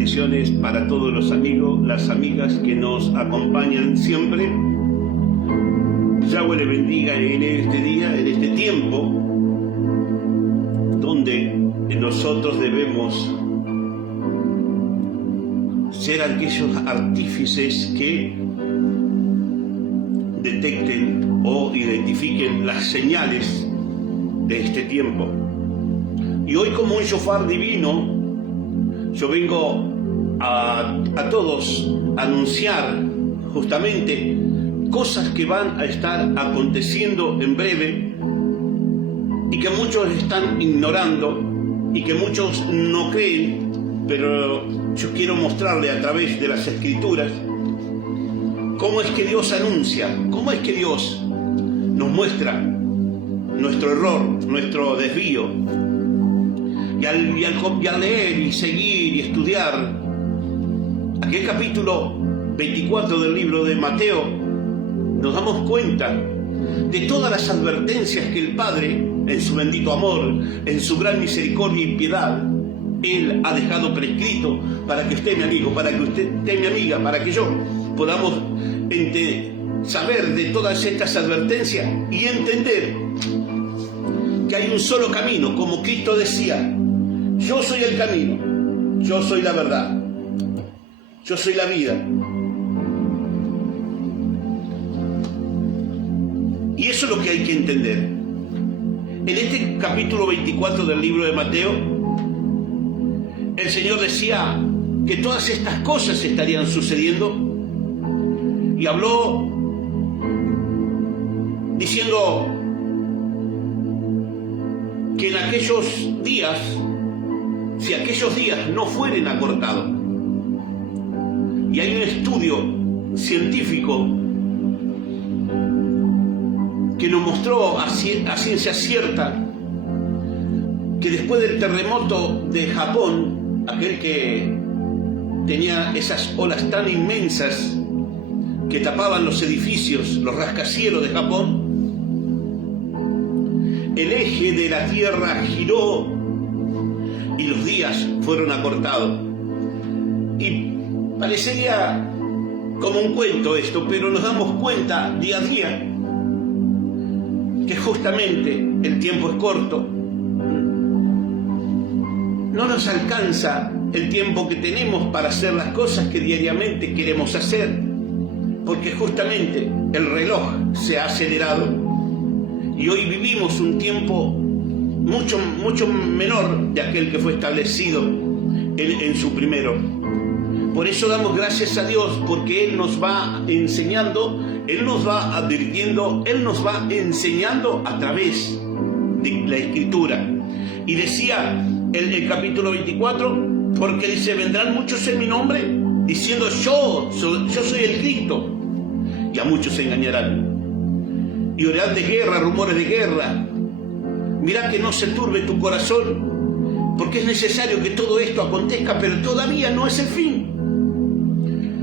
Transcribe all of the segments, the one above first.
bendiciones para todos los amigos, las amigas que nos acompañan siempre. Yahweh le bendiga en este día, en este tiempo, donde nosotros debemos ser aquellos artífices que detecten o identifiquen las señales de este tiempo. Y hoy, como un shofar divino, yo vengo a todos a anunciar justamente cosas que van a estar aconteciendo en breve y que muchos están ignorando y que muchos no creen, pero yo quiero mostrarle a través de las Escrituras cómo es que Dios anuncia, cómo es que Dios nos muestra nuestro error, nuestro desvío. Y al leer y seguir y estudiar aquel capítulo 24 del libro de Mateo, nos damos cuenta de todas las advertencias que el Padre, en su bendito amor, en su gran misericordia y piedad, Él ha dejado prescrito para que usted, mi amigo, para que usted, mi amiga, para que yo podamos saber de todas estas advertencias y entender que hay un solo camino, como Cristo decía: yo soy el camino, yo soy la verdad, yo soy la vida. Y eso es lo que hay que entender. En este capítulo 24 del libro de Mateo, el Señor decía que todas estas cosas estarían sucediendo y habló diciendo que en aquellos días, si aquellos días no fueren acortados, y hay un estudio científico que nos mostró a ciencia cierta que después del terremoto de Japón, aquel que tenía esas olas tan inmensas que tapaban los edificios, los rascacielos de Japón, el eje de la Tierra giró y los días fueron acortados. Y parecería como un cuento esto, pero nos damos cuenta día a día que justamente el tiempo es corto. No nos alcanza el tiempo que tenemos para hacer las cosas que diariamente queremos hacer, porque justamente el reloj se ha acelerado y hoy vivimos un tiempo mucho menor de aquel que fue establecido en su primero. Por eso damos gracias a Dios, porque Él nos va enseñando, Él nos va advirtiendo, Él nos va enseñando a través de la Escritura. Y decía el capítulo 24, porque dice: vendrán muchos en mi nombre diciendo yo soy el Cristo, y a muchos se engañarán. Y oirán de guerra, rumores de guerra. Mira que no se turbe tu corazón, porque es necesario que todo esto acontezca, pero todavía no es el fin.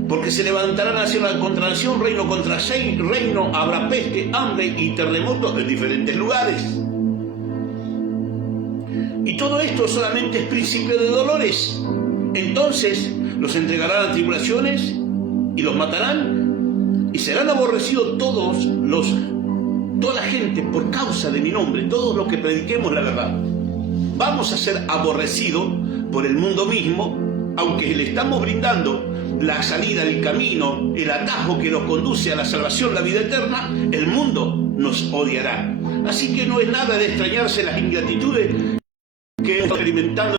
Porque se levantará nación contra nación, reino contra reino, habrá peste, hambre y terremotos en diferentes lugares. Y todo esto solamente es principio de dolores. Entonces los entregarán a tribulaciones y los matarán, y serán aborrecidos toda la gente por causa de mi nombre, todos los que prediquemos la verdad. Vamos a ser aborrecidos por el mundo mismo, aunque le estamos brindando la salida, el camino, el atajo que nos conduce a la salvación, la vida eterna. El mundo nos odiará. Así que no es nada de extrañarse las ingratitudes que estamos experimentando.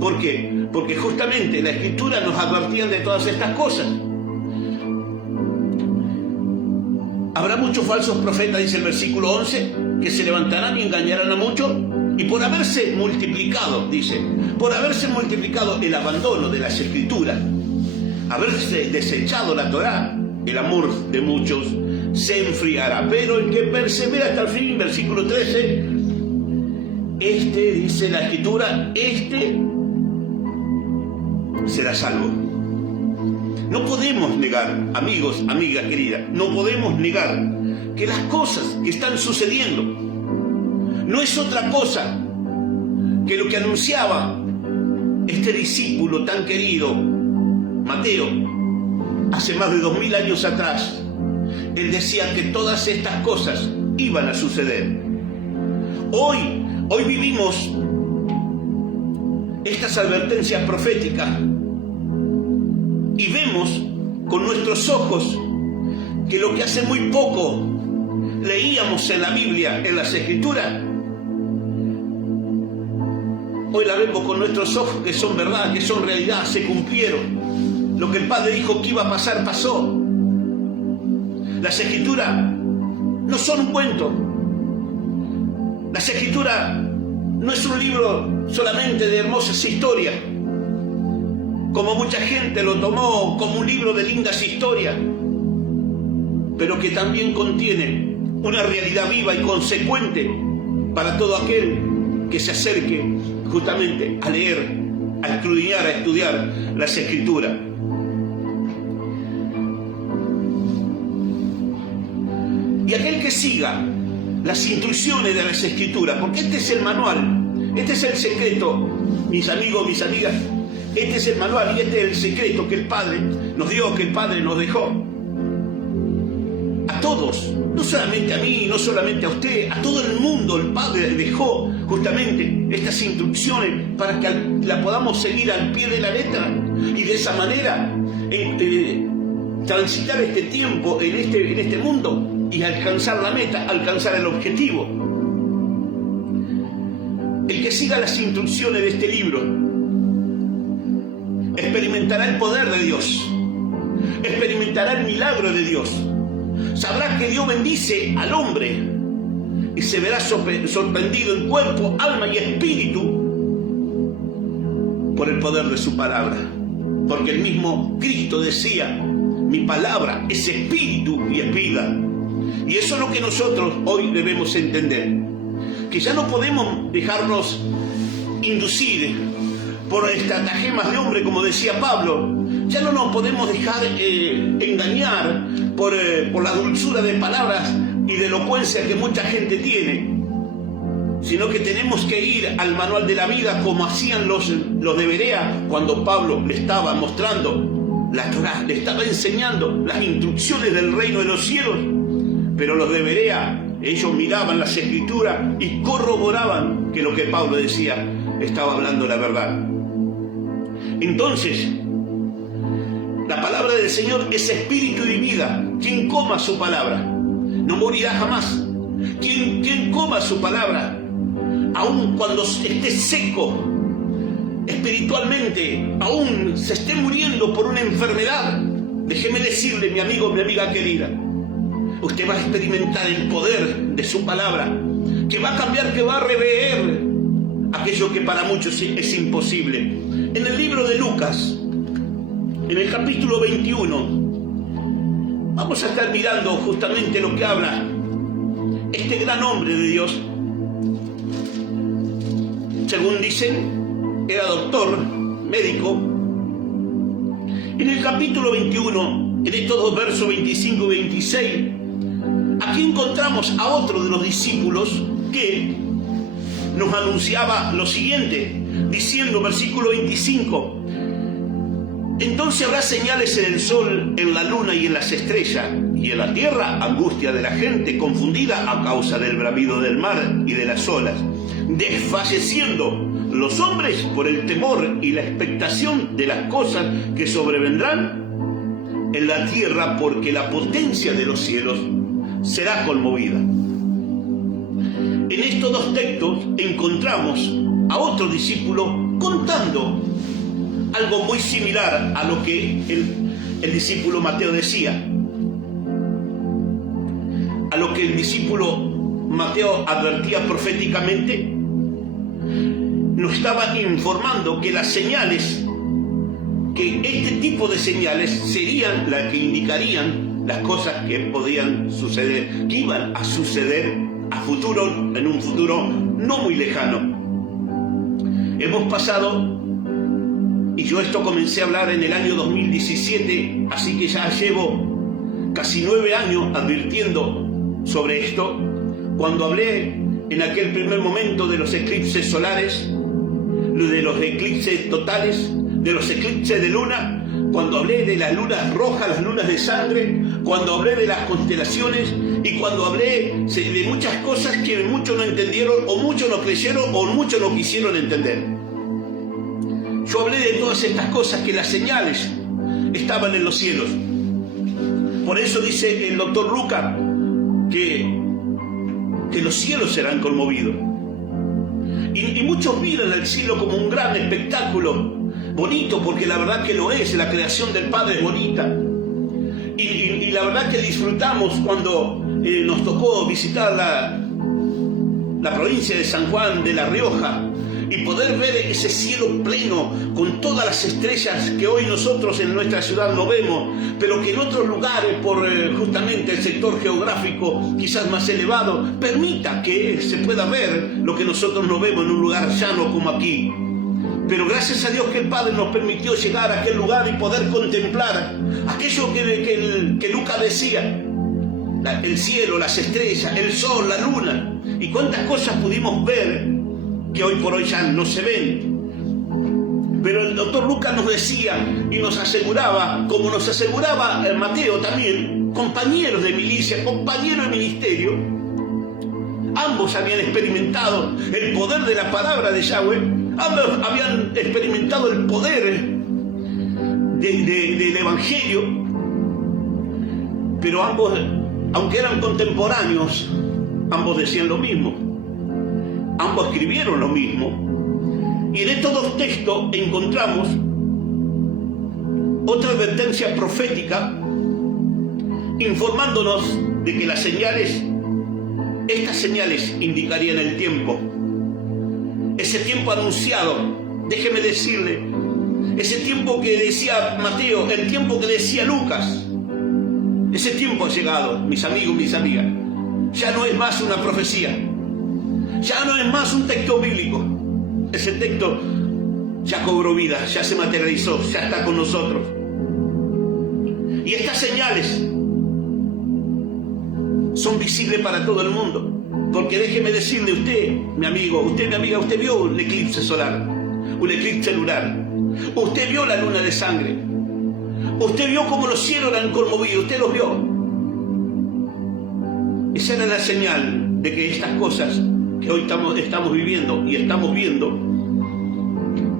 ¿Por qué? Porque justamente la Escritura nos advertía de todas estas cosas. Habrá muchos falsos profetas, dice el versículo 11, que se levantarán y engañarán a muchos, y por haberse multiplicado, dice, por haberse multiplicado el abandono de las Escrituras, haberse desechado la Torá, el amor de muchos se enfriará, pero el que persevera hasta el fin, versículo 13, dice la Escritura, será salvo. No podemos negar, amigos, amigas queridas, no podemos negar que las cosas que están sucediendo no es otra cosa que lo que anunciaba este discípulo tan querido, Mateo, hace más de 2000 años atrás, él decía que todas estas cosas iban a suceder. Hoy vivimos estas advertencias proféticas y vemos con nuestros ojos que lo que hace muy poco leíamos en la Biblia, en las Escrituras, hoy la vemos con nuestros ojos, que son verdad, que son realidad, se cumplieron. Lo que el Padre dijo que iba a pasar, pasó. Las Escrituras no son un cuento. Las Escrituras no es un libro solamente de hermosas historias, como mucha gente lo tomó como un libro de lindas historias, pero que también contiene una realidad viva y consecuente para todo aquel que se acerque justamente a leer, a escudriñar, a estudiar las Escrituras. Y aquel que siga las instrucciones de las Escrituras, porque este es el manual, este es el secreto, mis amigos, mis amigas, este es el manual y este es el secreto que el Padre nos dio, que el Padre nos dejó. A todos, no solamente a mí, no solamente a usted, a todo el mundo el Padre dejó justamente estas instrucciones para que la podamos seguir al pie de la letra y de esa manera transitar este tiempo en este mundo y alcanzar la meta, alcanzar el objetivo. El que siga las instrucciones de este libro experimentará el poder de Dios, experimentará el milagro de Dios, sabrá que Dios bendice al hombre y se verá sorprendido en cuerpo, alma y espíritu por el poder de su palabra, porque el mismo Cristo decía: mi palabra es espíritu y es vida. Y eso es lo que nosotros hoy debemos entender, que ya no podemos dejarnos inducir por estratagemas de hombre, como decía Pablo. Ya no nos podemos dejar engañar por la dulzura de palabras y de elocuencia que mucha gente tiene, sino que tenemos que ir al manual de la vida, como hacían los de Berea cuando Pablo le estaba mostrando la Torá, le estaba enseñando las instrucciones del reino de los cielos. Pero los de Berea, ellos miraban las Escrituras y corroboraban que lo que Pablo decía estaba hablando la verdad. Entonces, la palabra del Señor es espíritu y vida. Quien coma su palabra no morirá jamás. Quien coma su palabra, aun cuando esté seco espiritualmente, aún se esté muriendo por una enfermedad, déjeme decirle, mi amigo, mi amiga querida, usted va a experimentar el poder de su palabra, que va a cambiar, que va a rever aquello que para muchos es imposible. En el libro de Lucas, en el capítulo 21, vamos a estar mirando justamente lo que habla este gran hombre de Dios. Según dicen, era doctor, médico. En el capítulo 21, en estos dos versos 25 y 26, aquí encontramos a otro de los discípulos que nos anunciaba lo siguiente, diciendo, versículo 25: entonces habrá señales en el sol, en la luna y en las estrellas, y en la tierra angustia de la gente confundida a causa del bramido del mar y de las olas, desfalleciendo los hombres por el temor y la expectación de las cosas que sobrevendrán en la tierra, porque la potencia de los cielos será conmovida. En estos dos textos encontramos a otro discípulo contando algo muy similar a lo que el discípulo Mateo decía, a lo que el discípulo Mateo advertía proféticamente. Nos estaba informando que las señales, que este tipo de señales serían las que indicarían las cosas que podían suceder, que iban a suceder a futuro, en un futuro no muy lejano. Hemos pasado, y yo esto comencé a hablar en el año 2017, así que ya llevo casi 9 años advirtiendo sobre esto. Cuando hablé en aquel primer momento de los eclipses solares, de los eclipses totales, de los eclipses de luna, cuando hablé de las lunas rojas, las lunas de sangre, cuando hablé de las constelaciones y cuando hablé de muchas cosas que muchos no entendieron o muchos no creyeron o muchos no quisieron entender. Yo hablé de todas estas cosas, que las señales estaban en los cielos. Por eso dice el doctor Luca que los cielos serán conmovidos. Y muchos miran al cielo como un gran espectáculo, bonito, porque la verdad que lo es, la creación del Padre es bonita. Y la verdad que disfrutamos cuando nos tocó visitar la provincia de San Juan de La Rioja y poder ver ese cielo pleno con todas las estrellas que hoy nosotros en nuestra ciudad no vemos, pero que en otros lugares, por justamente el sector geográfico quizás más elevado, permita que se pueda ver lo que nosotros no vemos en un lugar llano como aquí. Pero gracias a Dios que el Padre nos permitió llegar a aquel lugar y poder contemplar aquello que Lucas decía, el cielo, las estrellas, el sol, la luna, y cuántas cosas pudimos ver que hoy por hoy ya no se ven. Pero el doctor Lucas nos decía y nos aseguraba, como nos aseguraba Mateo también, compañeros de milicia, compañeros de ministerio, ambos habían experimentado el poder de la palabra de Yahweh, ambos habían experimentado el poder del Evangelio, pero ambos, aunque eran contemporáneos, ambos decían lo mismo, ambos escribieron lo mismo. Y en estos dos textos encontramos otra advertencia profética informándonos de que estas señales indicarían el tiempo, ese tiempo anunciado. Déjeme decirle, ese tiempo que decía Mateo, el tiempo que decía Lucas, ese tiempo ha llegado, mis amigos, mis amigas. Ya no es más una profecía, ya no es más un texto bíblico. Ese texto ya cobró vida, ya se materializó, ya está con nosotros. Y estas señales son visibles para todo el mundo. Porque déjeme decirle, usted, mi amigo, usted, mi amiga, usted vio un eclipse solar, un eclipse lunar. Usted vio la luna de sangre. Usted vio cómo los cielos eran conmovidos, usted los vio. Esa era la señal de que estas cosas que hoy estamos viviendo y estamos viendo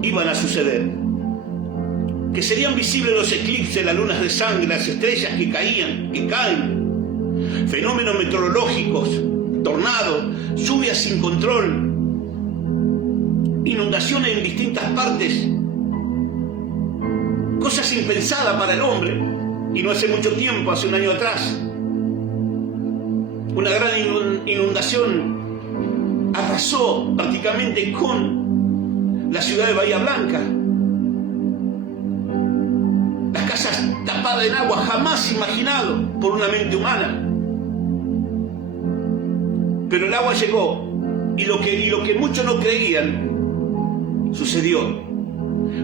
iban a suceder. Que serían visibles los eclipses, las lunas de sangre, las estrellas que caían, que caen, fenómenos meteorológicos, tornados, lluvias sin control, inundaciones en distintas partes, cosas impensadas para el hombre. Y no hace mucho tiempo, hace un año atrás, una gran inundación arrasó prácticamente con la ciudad de Bahía Blanca. Las casas tapadas en agua, jamás imaginado por una mente humana. Pero el agua llegó y lo que muchos no creían sucedió.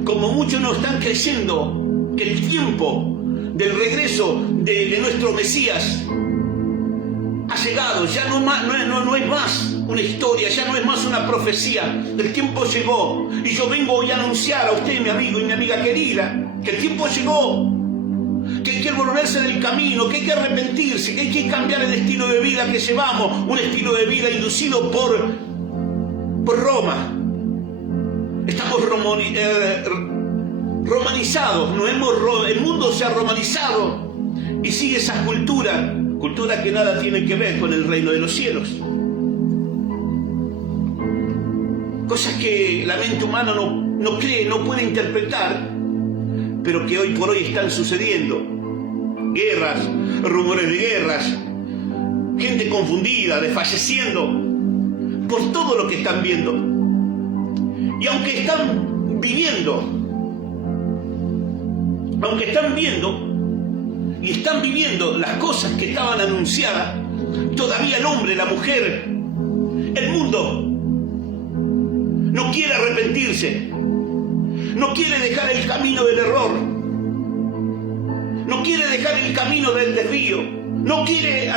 Como muchos no están creyendo que el tiempo del regreso de nuestro Mesías ha llegado, ya no es más una historia, ya no es más una profecía. El tiempo llegó y yo vengo hoy a anunciar a usted, mi amigo y mi amiga querida, que el tiempo llegó, que hay que volverse del camino, que hay que arrepentirse, que hay que cambiar el estilo de vida que llevamos, un estilo de vida inducido por Roma. Estamos romanizados, el mundo se ha romanizado y sigue esa cultura que nada tiene que ver con el reino de los cielos. Cosas que la mente humana no cree, no puede interpretar, pero que hoy por hoy están sucediendo. Guerras, rumores de guerras, gente confundida, desfalleciendo por todo lo que están viendo. Y aunque están viendo y están viviendo las cosas que estaban anunciadas, todavía el hombre, la mujer, el mundo no quiere arrepentirse, no quiere dejar el camino del error, no quiere dejar el camino del desvío, no quiere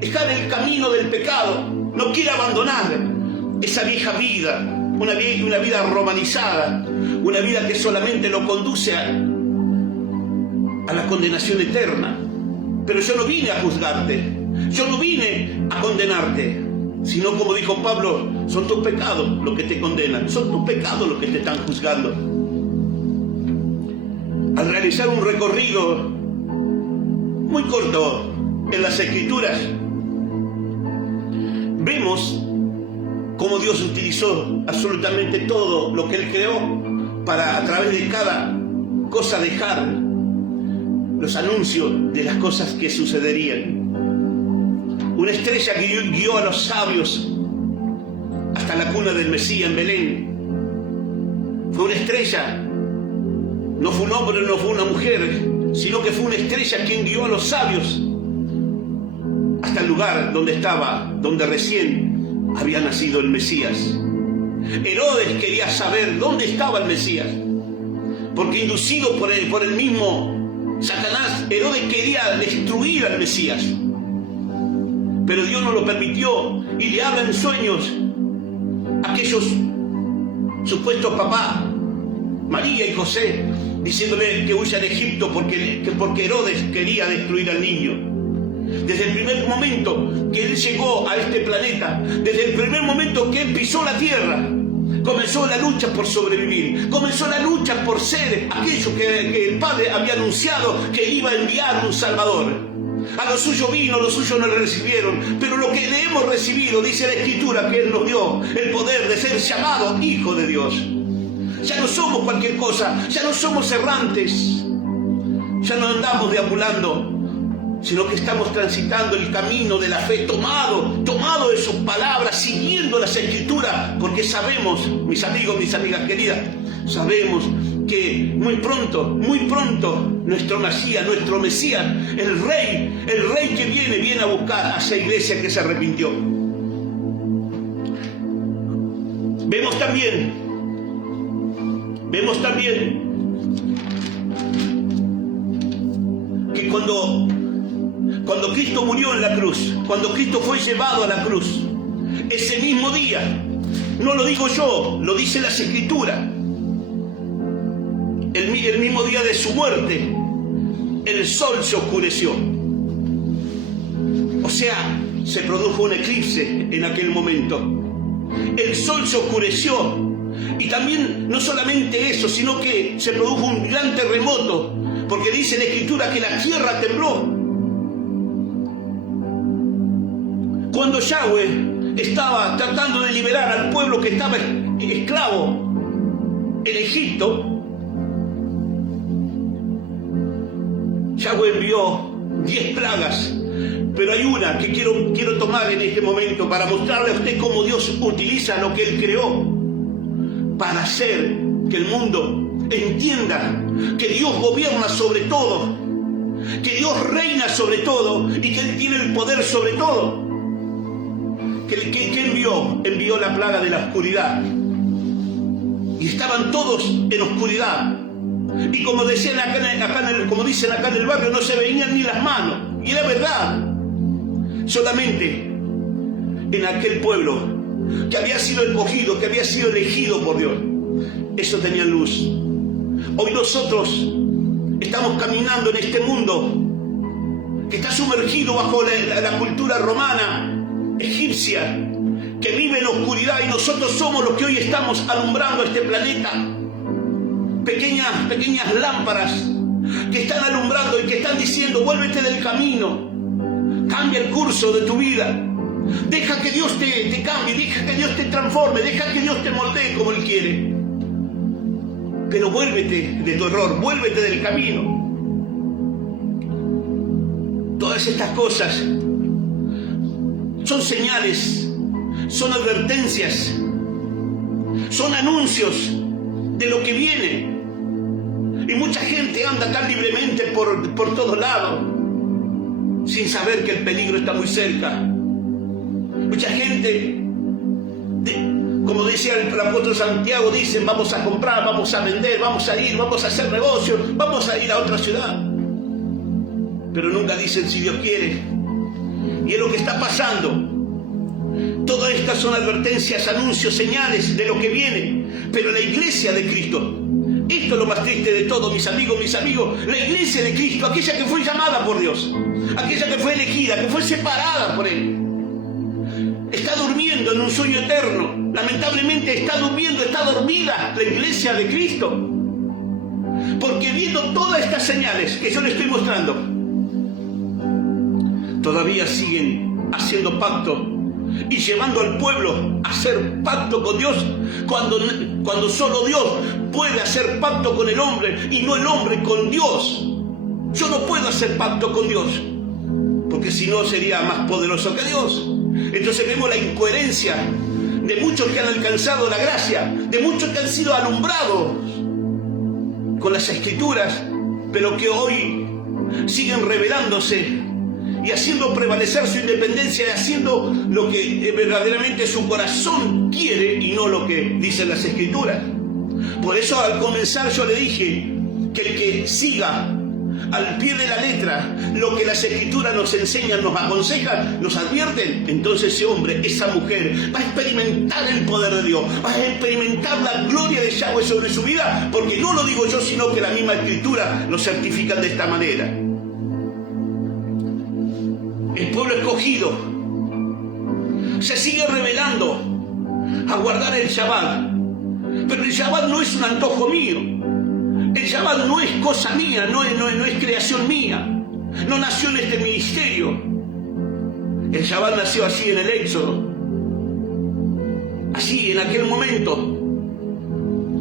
dejar el camino del pecado, no quiere abandonar esa vieja vida, una vida romanizada, una vida que solamente lo conduce a la condenación eterna. Pero yo no vine a juzgarte, yo no vine a condenarte, sino, como dijo Pablo, son tus pecados los que te condenan, son tus pecados los que te están juzgando. Al realizar un recorrido muy corto en las Escrituras, vemos cómo Dios utilizó absolutamente todo lo que Él creó para, a través de cada cosa, dejar los anuncios de las cosas que sucederían. Una estrella que guió a los sabios hasta la cuna del Mesías en Belén. Fue una estrella, no fue un hombre, no fue una mujer, sino que fue una estrella quien guió a los sabios hasta el lugar donde recién había nacido el Mesías. Herodes quería saber dónde estaba el Mesías, porque inducido por el mismo Satanás, Herodes quería destruir al Mesías. Pero Dios no lo permitió y le habla en sueños a aquellos supuestos papás, María y José, diciéndole que huya de Egipto porque Herodes quería destruir al niño. Desde el primer momento que él llegó a este planeta, desde el primer momento que él pisó la tierra, comenzó la lucha por sobrevivir, comenzó la lucha por ser aquello que el Padre había anunciado, que iba a enviar un Salvador. A lo suyo vino, a lo suyo no le recibieron, pero lo que le hemos recibido, dice la Escritura, que Él nos dio el poder de ser llamados Hijo de Dios. Ya no somos cualquier cosa, ya no somos errantes, ya no andamos deambulando, sino que estamos transitando el camino de la fe, tomado de sus palabras, siguiendo las Escrituras, porque sabemos, mis amigos, mis amigas queridas, sabemos que muy pronto, nuestro Mesías, el Rey que viene a buscar a esa iglesia que se arrepintió. Vemos también que cuando Cristo murió en la cruz, cuando Cristo fue llevado a la cruz, ese mismo día, no lo digo yo, lo dice las Escrituras, el mismo día de su muerte, el sol se oscureció. O sea, se produjo un eclipse en aquel momento. El sol se oscureció. Y también, no solamente eso, sino que se produjo un gran terremoto, porque dice la Escritura que la tierra tembló. Cuando Yahweh estaba tratando de liberar al pueblo que estaba esclavo en Egipto, Yahweh envió 10 plagas, pero hay una que quiero tomar en este momento para mostrarle a usted cómo Dios utiliza lo que Él creó para hacer que el mundo entienda que Dios gobierna sobre todo, que Dios reina sobre todo y que Él tiene el poder sobre todo. ¿Qué envió? Envió la plaga de la oscuridad. Y estaban todos en oscuridad. Y como dicen acá en el barrio, no se veían ni las manos. Y era verdad. Solamente en aquel pueblo que había sido escogido, que había sido elegido por Dios, eso tenía luz. Hoy nosotros estamos caminando en este mundo que está sumergido bajo la cultura romana, egipcia, que vive en oscuridad, y nosotros somos los que hoy estamos alumbrando este planeta. Pequeñas lámparas que están alumbrando y que están diciendo: vuélvete del camino, cambia el curso de tu vida, deja que Dios te cambie, deja que Dios te transforme, deja que Dios te moldee como Él quiere, pero vuélvete de tu error, vuélvete del camino. Todas estas cosas son señales, son advertencias, son anuncios de lo que viene. Y mucha gente anda tan libremente por todos lados, sin saber que el peligro está muy cerca. Mucha gente, como decía el apóstol Santiago, dicen: vamos a comprar, vamos a vender, vamos a ir, vamos a hacer negocios, vamos a ir a otra ciudad. Pero nunca dicen si Dios quiere. Y es lo que está pasando. Todas estas son advertencias, anuncios, señales de lo que viene. Pero la iglesia de Cristo, esto es lo más triste de todo, mis amigos, la iglesia de Cristo, aquella que fue llamada por Dios, aquella que fue elegida, que fue separada por Él, está durmiendo en un sueño eterno. Lamentablemente está durmiendo, está dormida la iglesia de Cristo. Porque viendo todas estas señales que yo le estoy mostrando, todavía siguen haciendo pacto y llevando al pueblo a hacer pacto con Dios, cuando solo Dios puede hacer pacto con el hombre y no el hombre con Dios. Yo no puedo hacer pacto con Dios, porque si no sería más poderoso que Dios. Entonces vemos la incoherencia de muchos que han alcanzado la gracia, de muchos que han sido alumbrados con las Escrituras, pero que hoy siguen rebelándose y haciendo prevalecer su independencia y haciendo lo que verdaderamente su corazón quiere y no lo que dicen las Escrituras. Por eso al comenzar yo le dije que el que siga al pie de la letra lo que las Escrituras nos enseñan, nos aconsejan, nos advierten, entonces ese hombre, esa mujer va a experimentar el poder de Dios, va a experimentar la gloria de Yahweh sobre su vida, porque no lo digo yo, sino que la misma Escritura lo certifica de esta manera. El pueblo escogido se sigue rebelando a guardar el Shabbat, pero el Shabbat no es un antojo mío. El Shabbat no es cosa mía, no es creación mía, no nació en este ministerio. El Shabbat nació así en el Éxodo, así en aquel momento,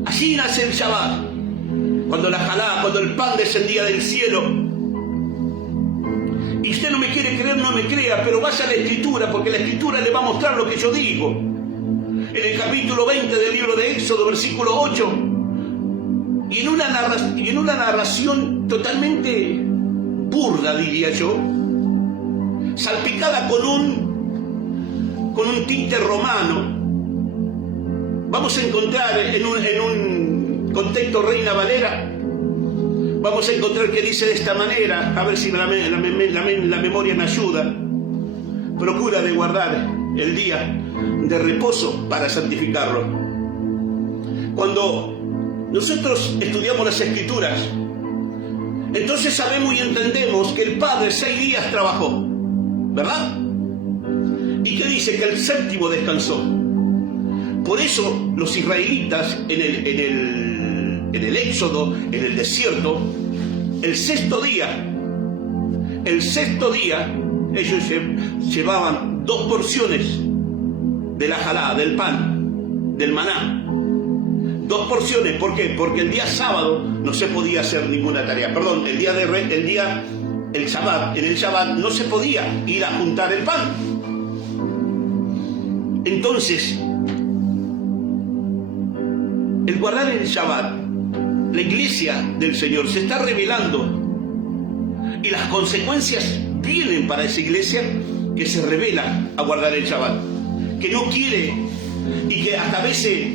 así nace el Shabbat, cuando la jalá, cuando el pan descendía del cielo. Y usted no me quiere creer, no me crea, pero vaya a la Escritura, porque la Escritura le va a mostrar lo que yo digo. En el capítulo 20 del libro de Éxodo, versículo 8, y en una narración totalmente burda, diría yo, salpicada con un tinte romano, vamos a encontrar en un contexto Reina Valera, vamos a encontrar que dice de esta manera, a ver si la memoria me ayuda: procura de guardar el día de reposo para santificarlo. Cuando nosotros estudiamos las Escrituras, entonces sabemos y entendemos que el Padre 6 días trabajó, ¿verdad? ¿Y qué dice? Que el séptimo descansó. Por eso los israelitas en el Éxodo, en el desierto, el sexto día, ellos llevaban 2 porciones de la jalá, del pan, del maná. 2 porciones, ¿por qué? Porque el día sábado no se podía hacer ninguna tarea. Perdón, el Shabbat, en el Shabbat no se podía ir a juntar el pan. Entonces, el guardar el Shabbat, la iglesia del Señor se está revelando, y las consecuencias vienen para esa iglesia que se revela a guardar el Shabbat, que no quiere y que hasta a veces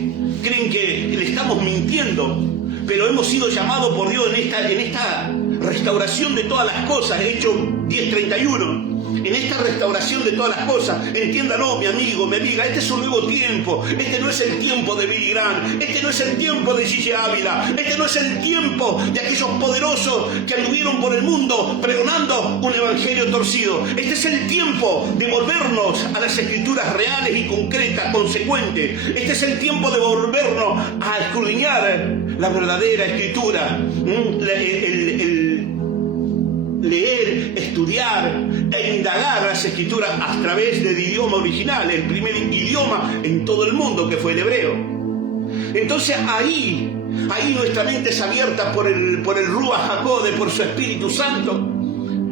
creen que le estamos mintiendo, pero hemos sido llamados por Dios en esta restauración de todas las cosas, Hechos 10:31. En esta restauración de todas las cosas, entiéndalo, mi amigo, mi amiga, este es un nuevo tiempo. Este no es el tiempo de Billy Graham, este no es el tiempo de Gigi Ávila, este no es el tiempo de aquellos poderosos que anduvieron por el mundo pregonando un evangelio torcido. Este es el tiempo de volvernos a las Escrituras reales y concretas, consecuentes. Este es el tiempo de volvernos a escudriñar la verdadera Escritura, leer, estudiar e indagar las Escrituras a través del idioma original, el primer idioma en todo el mundo, que fue el hebreo. Entonces ahí nuestra mente es abierta por el Ruach HaKodesh, por su Espíritu Santo,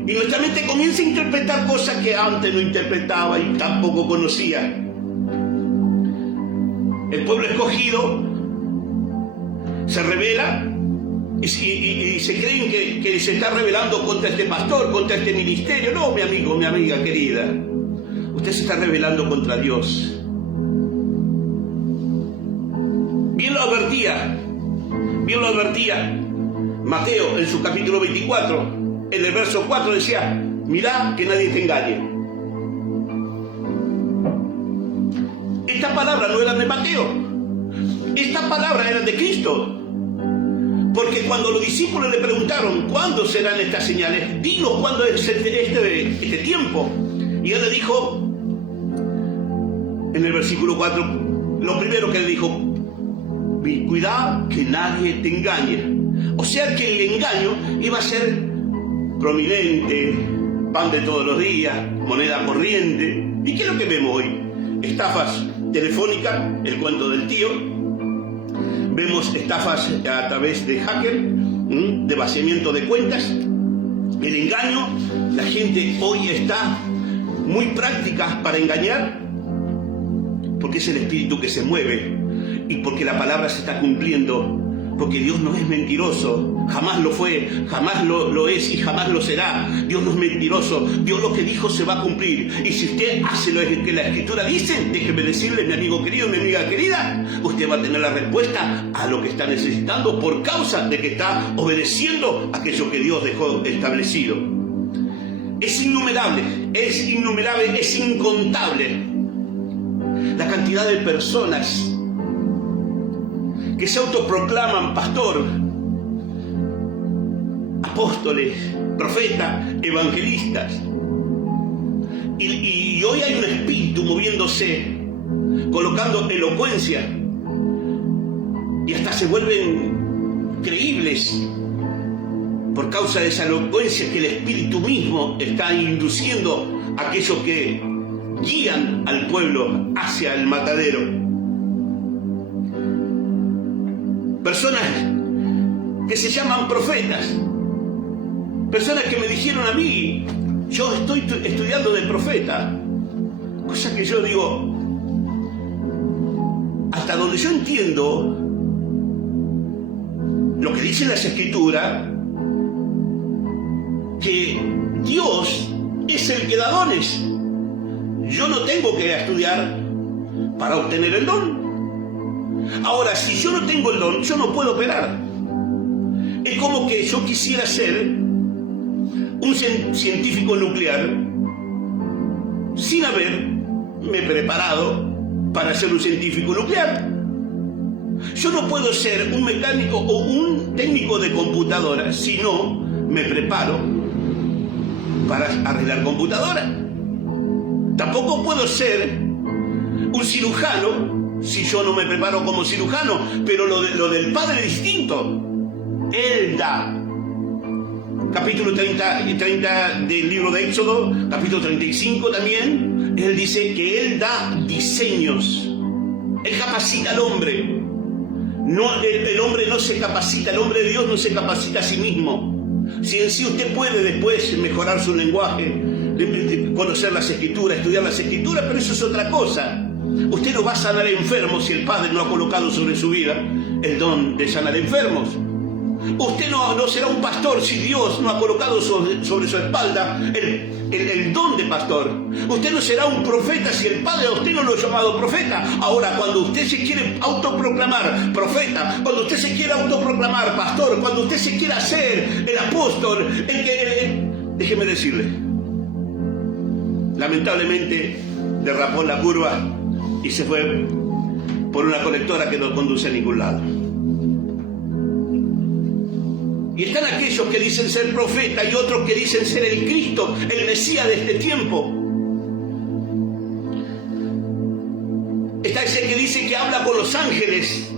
y nuestra mente comienza a interpretar cosas que antes no interpretaba y tampoco conocía. El pueblo escogido se revela y se creen que se está rebelando contra este pastor, contra este ministerio. No, mi amigo, mi amiga querida, usted se está rebelando contra Dios. Bien lo advertía Mateo en su capítulo 24, en el verso 4 decía: mirá que nadie te engañe. Esta palabra no era de Mateo. Esta palabra era de Cristo. Porque cuando los discípulos le preguntaron, ¿cuándo serán estas señales? Dinos cuándo es este tiempo. Y él le dijo, en el versículo 4, lo primero que le dijo, cuidado que nadie te engañe. O sea que el engaño iba a ser prominente, pan de todos los días, moneda corriente. ¿Y qué es lo que vemos hoy? Estafas telefónicas, el cuento del tío. Vemos estafas a través de hacker, de vaciamiento de cuentas, el engaño. La gente hoy está muy práctica para engañar, porque es el espíritu que se mueve y porque la palabra se está cumpliendo, porque Dios no es mentiroso, jamás lo fue, jamás lo es y jamás lo será. Dios no es mentiroso, Dios lo que dijo se va a cumplir. Y si usted hace lo que la Escritura dice, déjeme decirle, mi amigo querido, mi amiga querida, usted va a tener la respuesta a lo que está necesitando por causa de que está obedeciendo aquello que Dios dejó establecido. Es innumerable, es incontable la cantidad de personas que se autoproclaman pastor, apóstoles, profetas, evangelistas. Y hoy hay un espíritu moviéndose, colocando elocuencia, y hasta se vuelven creíbles por causa de esa elocuencia que el espíritu mismo está induciendo a aquellos que guían al pueblo hacia el matadero. Personas que se llaman profetas, personas que me dijeron a mí, yo estoy estudiando de profeta, cosa que yo digo, hasta donde yo entiendo lo que dicen las Escrituras, que Dios es el que da dones. Yo no tengo que estudiar para obtener el don. Ahora, si yo no tengo el don, yo no puedo operar. Es como que yo quisiera ser un científico nuclear sin haberme preparado para ser un científico nuclear. Yo no puedo ser un mecánico o un técnico de computadora si no me preparo para arreglar computadora. Tampoco puedo ser un cirujano si yo no me preparo como cirujano, pero lo del Padre es distinto. Él da. Capítulo 30 del libro de Éxodo, capítulo 35 también, Él dice que Él da diseños. Él capacita al hombre. No, el hombre no se capacita, el hombre de Dios no se capacita a sí mismo. Si en sí usted puede después mejorar su lenguaje, conocer las Escrituras, estudiar las Escrituras, pero eso es otra cosa. Usted no va a sanar enfermos si el Padre no ha colocado sobre su vida el don de sanar enfermos. Usted no será un pastor si Dios no ha colocado sobre su espalda el don de pastor. Usted no será un profeta si el Padre a usted no lo ha llamado profeta. Ahora, cuando usted se quiere autoproclamar profeta, cuando usted se quiere autoproclamar pastor, cuando usted se quiere hacer el apóstol, déjeme decirle, lamentablemente derrapó la curva y se fue por una colectora que no conduce a ningún lado. Y están aquellos que dicen ser profeta y otros que dicen ser el Cristo, el Mesías de este tiempo. Está ese que dice que habla con los ángeles,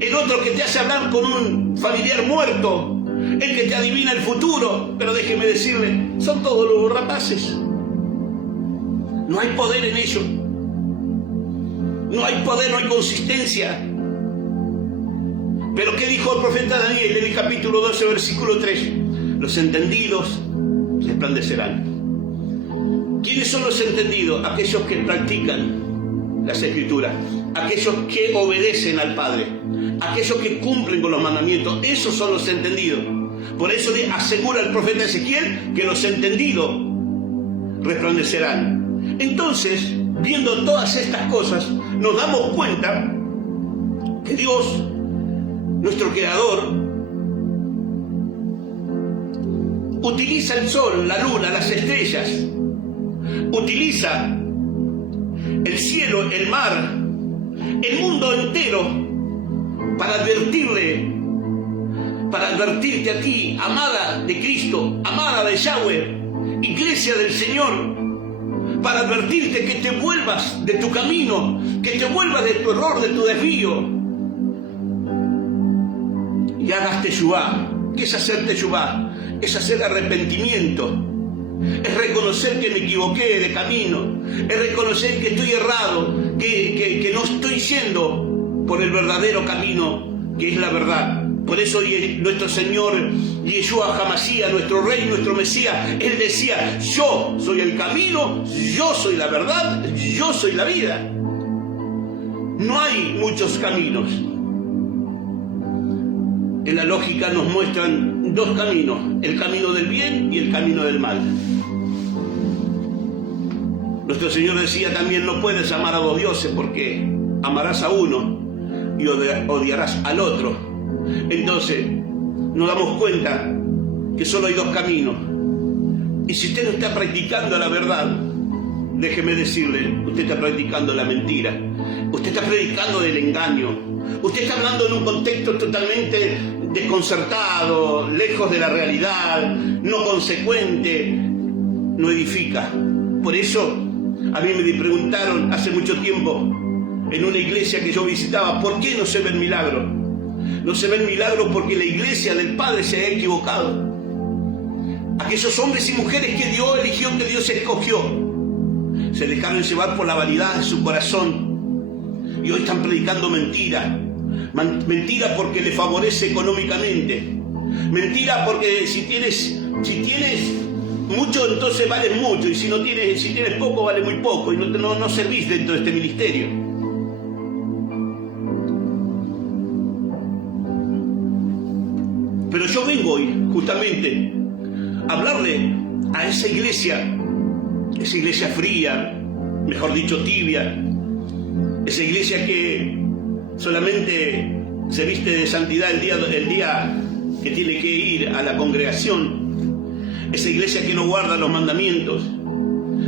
el otro que te hace hablar con un familiar muerto, el que te adivina el futuro. Pero déjeme decirle, son todos los rapaces. No hay poder en ello. No hay poder, no hay consistencia. Pero ¿qué dijo el profeta Daniel en el capítulo 12, versículo 3? Los entendidos resplandecerán. ¿Quiénes son los entendidos? Aquellos que practican las Escrituras, aquellos que obedecen al Padre, aquellos que cumplen con los mandamientos. Esos son los entendidos. Por eso asegura el profeta Ezequiel que los entendidos resplandecerán. Entonces, viendo todas estas cosas, nos damos cuenta que Dios, nuestro Creador, utiliza el sol, la luna, las estrellas, utiliza el cielo, el mar, el mundo entero, para advertirte a ti, amada de Cristo, amada de Yahweh, iglesia del Señor, para advertirte que te vuelvas de tu camino, que te vuelvas de tu error, de tu desvío, y hagas teshuvá. ¿Qué es hacer teshuvá? Es hacer arrepentimiento, es reconocer que me equivoqué de camino, es reconocer que estoy errado, que no estoy yendo por el verdadero camino, que es la verdad. Por eso nuestro Señor Yeshua HaMashiach, nuestro Rey, nuestro Mesías, Él decía: yo soy el camino, yo soy la verdad, yo soy la vida. No hay muchos caminos. En la lógica nos muestran dos caminos: el camino del bien y el camino del mal. Nuestro Señor decía también: no puedes amar a dos dioses, porque amarás a uno y odiarás al otro. Entonces nos damos cuenta que solo hay dos caminos. Y si usted no está practicando la verdad, déjeme decirle, usted está practicando la mentira, usted está predicando del engaño, usted está hablando en un contexto totalmente desconcertado, lejos de la realidad, no consecuente, no edifica. Por eso a mí me preguntaron hace mucho tiempo en una iglesia que yo visitaba: ¿por qué no se ven milagros? No se ven milagros porque la iglesia del Padre se ha equivocado. Aquellos hombres y mujeres que Dios eligió, que Dios escogió, se dejaron llevar por la vanidad de su corazón y hoy están predicando mentira. Mentira porque le favorece económicamente. Mentira porque si tienes mucho, entonces vales mucho, y si tienes poco, vale muy poco, y no servís dentro de este ministerio. Pero yo vengo hoy justamente a hablarle a esa iglesia fría, mejor dicho tibia, esa iglesia que solamente se viste de santidad el día que tiene que ir a la congregación, esa iglesia que no guarda los mandamientos.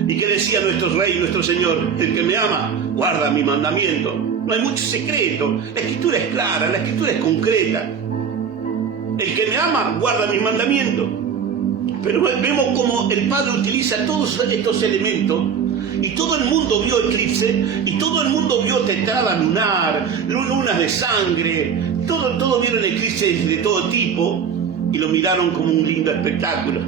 ¿Y qué decía nuestro Rey, nuestro Señor? El que me ama, guarda mi mandamiento. No hay mucho secreto, la Escritura es clara, la Escritura es concreta. El que me ama, guarda mis mandamientos. Pero vemos cómo el Padre utiliza todos estos elementos, y todo el mundo vio eclipse, y todo el mundo vio tetrada lunar, lunas de sangre, todo vieron eclipses de todo tipo, y lo miraron como un lindo espectáculo,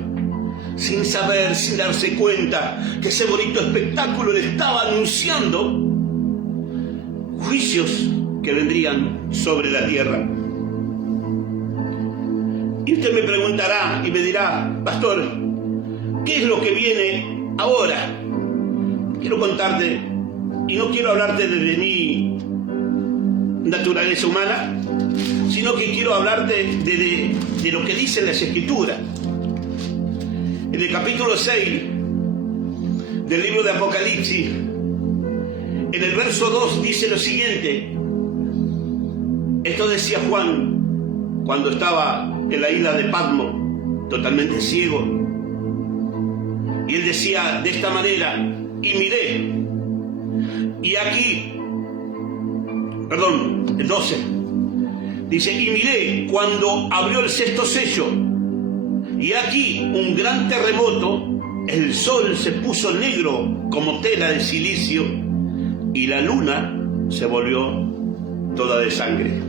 sin saber, sin darse cuenta que ese bonito espectáculo le estaba anunciando juicios que vendrían sobre la tierra. Y usted me preguntará y me dirá: pastor, ¿qué es lo que viene ahora? Quiero contarte, y no quiero hablarte de mi naturaleza humana, sino que quiero hablarte de lo que dicen las Escrituras. En el capítulo 6 del libro de Apocalipsis, en el verso 2 dice lo siguiente. Esto decía Juan cuando estaba en la isla de Patmos, totalmente ciego, y él decía de esta manera: y miré, y aquí, el 12, dice: y miré cuando abrió el sexto sello, y aquí un gran terremoto, el sol se puso negro como tela de silicio, y la luna se volvió toda de sangre.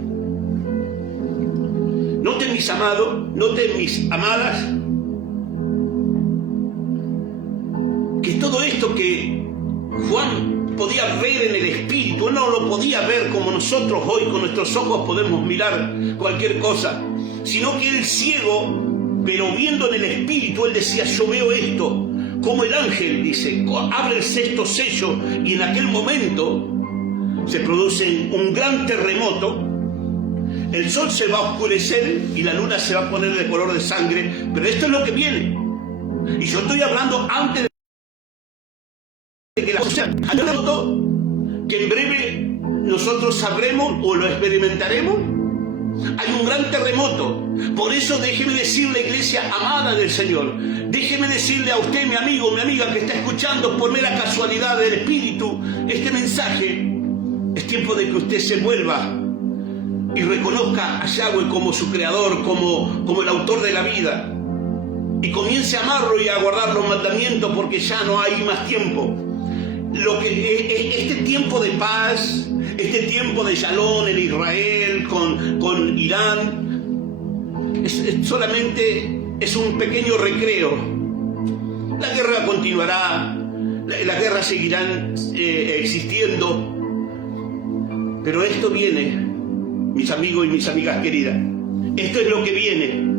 Noten, mis amados, noten, mis amadas, que todo esto que Juan podía ver en el espíritu, no lo podía ver como nosotros hoy con nuestros ojos podemos mirar cualquier cosa, sino que él ciego, pero viendo en el espíritu, él decía: yo veo esto, como el ángel dice, abre el sexto sello, y en aquel momento se produce un gran terremoto. El sol se va a oscurecer y la luna se va a poner de color de sangre, pero esto es lo que viene. Y yo estoy hablando antes de que la cosa, que en breve nosotros sabremos o lo experimentaremos, Hay un gran terremoto. Por eso déjeme decirle, iglesia amada del Señor, déjeme decirle a usted, mi amigo, mi amiga, que está escuchando por mera casualidad del Espíritu este mensaje, es tiempo de que usted se vuelva y reconozca a Yahweh como su creador, como el autor de la vida, y comience a amarlo y a guardar los mandamientos, porque ya no hay más tiempo. Este tiempo de paz, este tiempo de Shalom en Israel con Irán, solamente es un pequeño recreo. La guerra continuará, las guerras seguirán existiendo, pero esto viene, mis amigos y mis amigas queridas, esto es lo que viene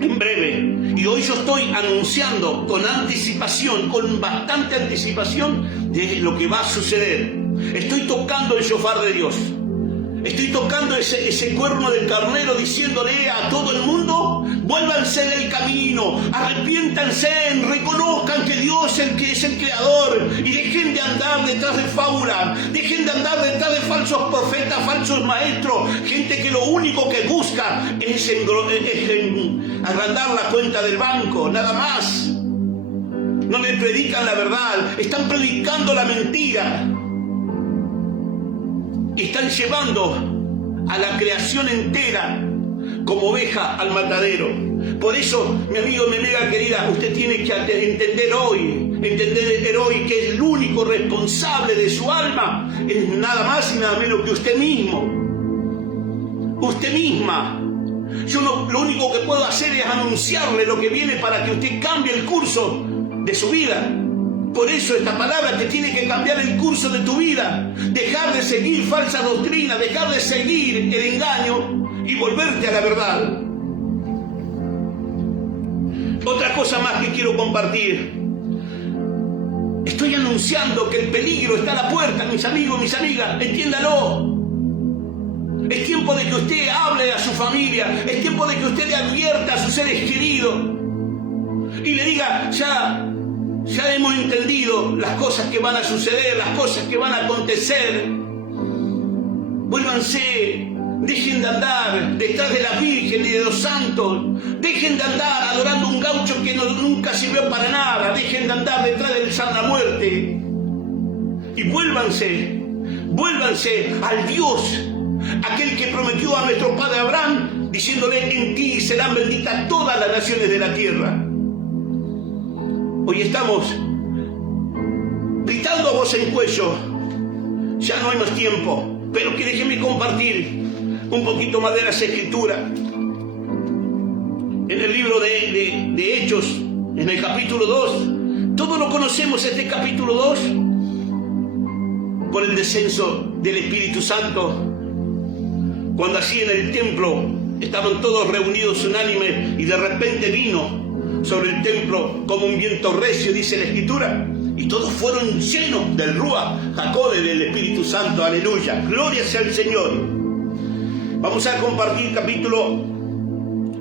en breve. Y hoy yo estoy anunciando con anticipación, con bastante anticipación, de lo que va a suceder. Estoy tocando el shofar de Dios. Estoy tocando ese cuerno del carnero, diciéndole a todo el mundo: vuélvanse del camino, arrepiéntanse, reconozcan que Dios es el creador, y dejen de andar detrás de fábulas, dejen de andar detrás de falsos profetas, falsos maestros, gente que lo único que busca es agrandar la cuenta del banco, nada más. No le predican la verdad, están predicando la mentira. Están llevando a la creación entera como oveja al matadero. Por eso, mi amigo, mi amiga querida, usted tiene que entender hoy que el único responsable de su alma es nada más y nada menos que usted mismo. Usted misma. Yo lo único que puedo hacer es anunciarle lo que viene para que usted cambie el curso de su vida. Por eso esta palabra te tiene que cambiar el curso de tu vida, dejar de seguir falsa doctrina, dejar de seguir el engaño y volverte a la verdad. Otra cosa más que quiero compartir. Estoy anunciando que el peligro está a la puerta, mis amigos, mis amigas, entiéndalo. Es tiempo de que usted hable a su familia, es tiempo de que usted le advierta a sus seres queridos y le diga: ya hemos entendido las cosas que van a suceder, las cosas que van a acontecer. Vuélvanse, dejen de andar detrás de la Virgen y de los santos, dejen de andar adorando un gaucho que nunca sirvió para nada, dejen de andar detrás del San la Muerte y vuélvanse al Dios, aquel que prometió a nuestro padre Abraham, diciéndole: en ti serán benditas todas las naciones de la tierra. Hoy estamos gritando a voz en cuello: ya no hay más tiempo. Pero que déjenme compartir un poquito más de las escrituras. En el libro de Hechos, en el capítulo 2, todos lo conocemos, este capítulo 2, por el descenso del Espíritu Santo. Cuando así en el templo estaban todos reunidos unánime y de repente vino sobre el templo como un viento recio, dice la Escritura, y todos fueron llenos del Ruach HaKodesh, del Espíritu Santo. Aleluya, gloria sea el Señor. Vamos a compartir capítulo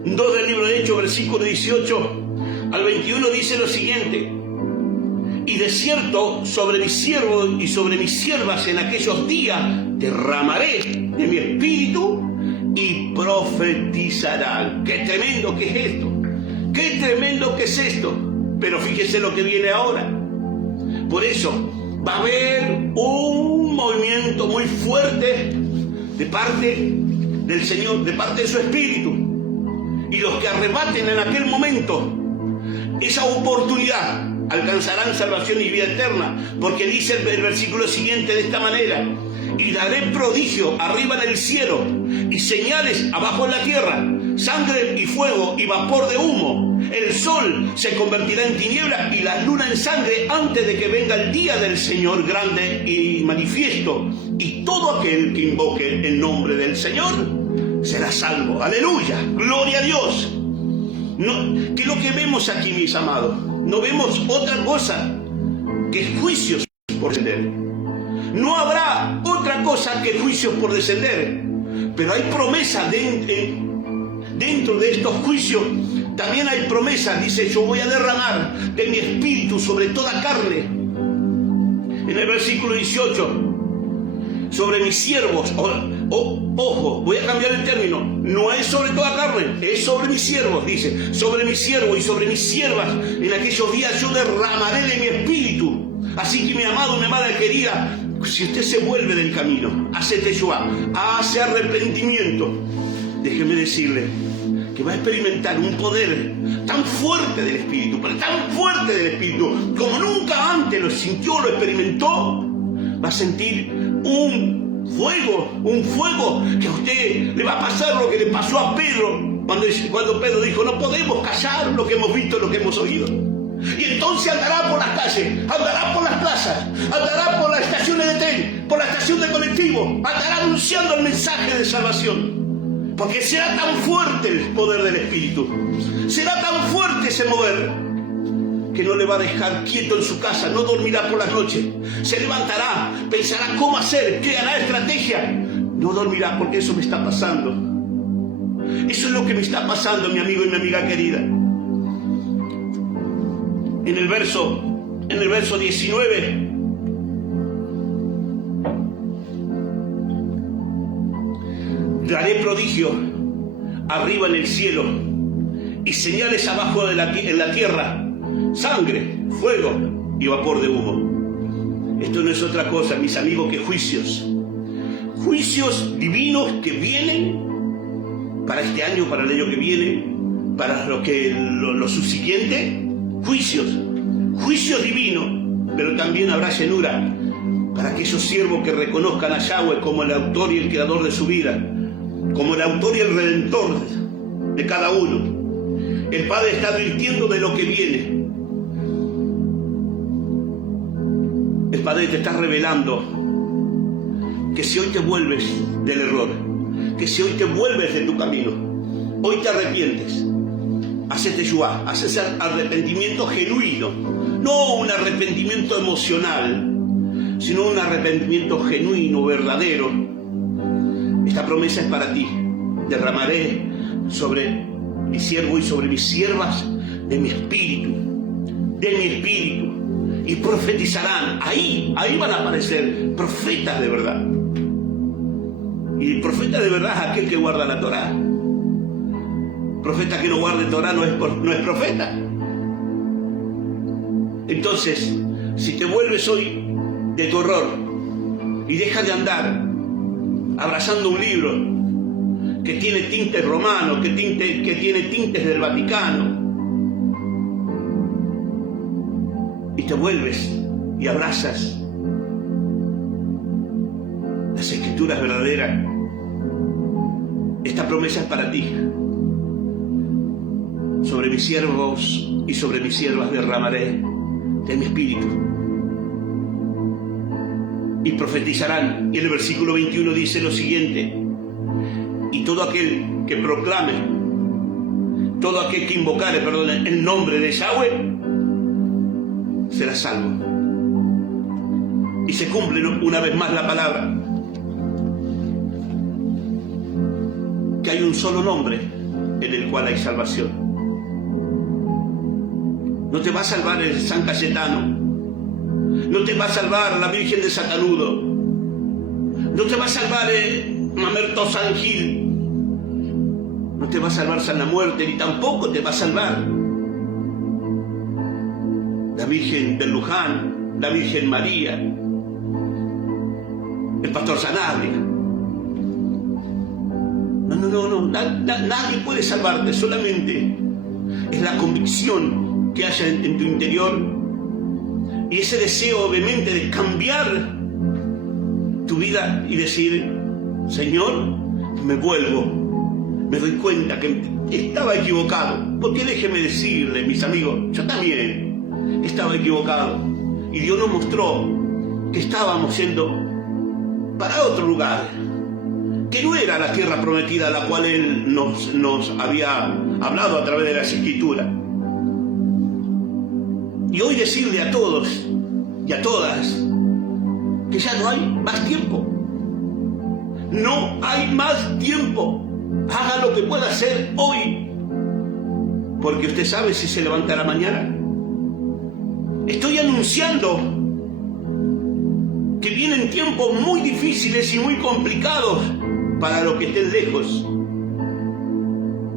2 del libro de Hechos, versículo 18 al 21, dice lo siguiente: y de cierto sobre mis siervos y sobre mis siervas en aquellos días derramaré de mi espíritu y profetizarán. Qué tremendo que es esto. ¡Qué tremendo que es esto! Pero fíjese lo que viene ahora. Por eso va a haber un movimiento muy fuerte de parte del Señor, de parte de su Espíritu. Y los que arrebaten en aquel momento esa oportunidad alcanzarán salvación y vida eterna. Porque dice el versículo siguiente de esta manera: y daré prodigio arriba en el cielo y señales abajo en la tierra, sangre y fuego y vapor de humo. El sol se convertirá en tiniebla y la luna en sangre antes de que venga el día del Señor grande y manifiesto. Y todo aquel que invoque el nombre del Señor será salvo. Aleluya, gloria a Dios. No, ¿qué es lo que vemos aquí, mis amados? No vemos otra cosa que juicios por descender. No habrá otra cosa que juicios por descender. Pero hay promesa dentro de estos juicios. También hay promesa, dice: yo voy a derramar de mi espíritu sobre toda carne. En el versículo 18, sobre mis siervos, Ojo, voy a cambiar el término. No es sobre toda carne, es sobre mis siervos, dice. Sobre mis siervos y sobre mis siervas. En aquellos días yo derramaré de mi espíritu. Así que mi amado, mi amada querida, si usted se vuelve del camino, hace teshuvá, hace arrepentimiento, déjeme decirle que va a experimentar un poder tan fuerte del Espíritu, pero tan fuerte del Espíritu, como nunca antes lo sintió, lo experimentó. Va a sentir un fuego que a usted le va a pasar lo que le pasó a Pedro, cuando Pedro dijo, no podemos callar lo que hemos visto, lo que hemos oído. Y entonces andará por las calles, andará por las plazas, andará por las estaciones de tren, por la estación de colectivo, andará anunciando el mensaje de salvación. Porque será tan fuerte el poder del Espíritu, será tan fuerte ese mover, que no le va a dejar quieto en su casa, no dormirá por las noches, se levantará, pensará cómo hacer, qué hará estrategia, no dormirá porque eso me está pasando. Eso es lo que me está pasando, mi amigo y mi amiga querida. En el verso 19, daré prodigio arriba en el cielo y señales abajo en la tierra, sangre, fuego y vapor de humo. Esto no es otra cosa, mis amigos, que juicios divinos que vienen para este año, para el año que viene, para lo subsiguiente. Juicios divinos, pero también habrá llenura para aquellos siervos que reconozcan a Yahweh como el autor y el creador de su vida, como el autor y el redentor de cada uno. El Padre está advirtiendo de lo que viene. El Padre te está revelando que si hoy te vuelves del error, que si hoy te vuelves de tu camino, hoy te arrepientes, haces teshuvá, haces arrepentimiento genuino, no un arrepentimiento emocional, sino un arrepentimiento genuino, verdadero. Esta promesa es para ti. Derramaré sobre mi siervo y sobre mis siervas de mi espíritu, y profetizarán. Ahí van a aparecer profetas de verdad. Y profeta de verdad es aquel que guarda la Torá. Profeta que no guarde Torá no es profeta. Entonces, si te vuelves hoy de tu error y dejas de andar abrazando un libro que tiene tintes romanos, que tiene tintes del Vaticano, y te vuelves y abrazas las escrituras verdaderas, esta promesa es para ti. Sobre mis siervos y sobre mis siervas derramaré de mi espíritu y profetizarán. Y en el versículo 21 dice lo siguiente: y todo aquel que proclame, todo aquel que invocare, el nombre de Yahweh, será salvo. Y se cumple una vez más la palabra, que hay un solo nombre en el cual hay salvación. No te va a salvar el San Cayetano, no te va a salvar la Virgen de Satanudo, no te va a salvar Mamerto San Gil, no te va a salvar San la Muerte, ni tampoco te va a salvar la Virgen de Luján, la Virgen María, el Pastor Sanabria. No, nadie puede salvarte, solamente es la convicción que haya en tu interior y ese deseo obviamente de cambiar tu vida y decir: Señor, me vuelvo, me doy cuenta que estaba equivocado. Porque déjeme decirle, mis amigos, yo también estaba equivocado y Dios nos mostró que estábamos yendo para otro lugar, que no era la tierra prometida a la cual Él nos había hablado a través de las Escrituras. Y hoy decirle a todos y a todas que ya no hay más tiempo. No hay más tiempo. Haga lo que pueda hacer hoy, porque usted sabe si se levantará mañana. Estoy anunciando que vienen tiempos muy difíciles y muy complicados para los que estén lejos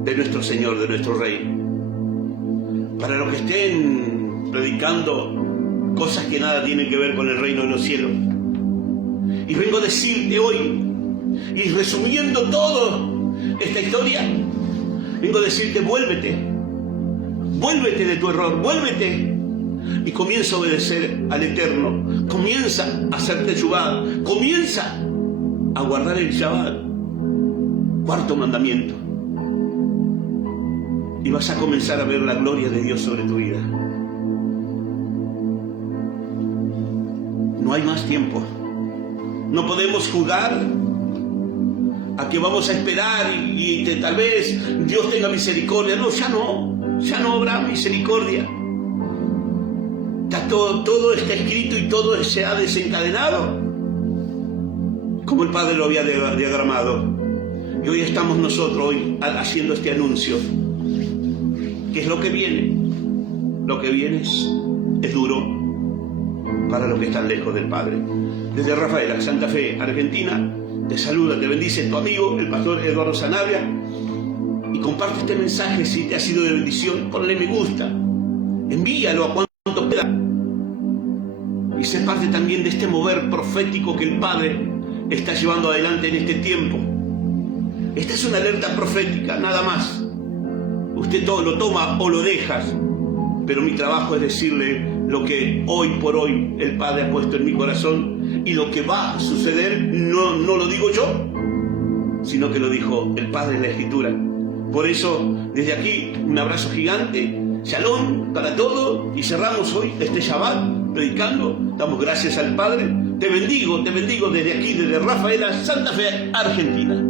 de nuestro Señor, de nuestro Rey, para los que estén predicando cosas que nada tienen que ver con el reino de los cielos. Y vengo a decirte hoy, y resumiendo toda esta historia, vengo a decirte: vuélvete de tu error, vuélvete y comienza a obedecer al Eterno, comienza a hacer teshuvá, comienza a guardar el Shabbat, cuarto mandamiento, y vas a comenzar a ver la gloria de Dios sobre tu vida. No hay más tiempo. No podemos jugar a que vamos a esperar y tal vez Dios tenga misericordia. No, ya no habrá misericordia. Todo está escrito y todo se ha desencadenado, como el Padre lo había diagramado. Y hoy estamos nosotros haciendo este anuncio. ¿Qué es lo que viene? Lo que viene es duro para los que están lejos del Padre. Desde Rafaela, Santa Fe, Argentina, te saluda, te bendice tu amigo, el pastor Eduardo Sanabria, y comparte este mensaje si te ha sido de bendición. Ponle me gusta, envíalo a cuanto pueda, y sé parte también de este mover profético que el Padre está llevando adelante en este tiempo. Esta es una alerta profética, nada más. Usted todo lo toma o lo dejas, pero mi trabajo es decirle lo que hoy por hoy el Padre ha puesto en mi corazón, y lo que va a suceder no lo digo yo, sino que lo dijo el Padre en la Escritura. Por eso, desde aquí, un abrazo gigante, shalom para todos, y cerramos hoy este Shabbat predicando. Damos gracias al Padre. Te bendigo desde aquí, desde Rafaela, Santa Fe, Argentina.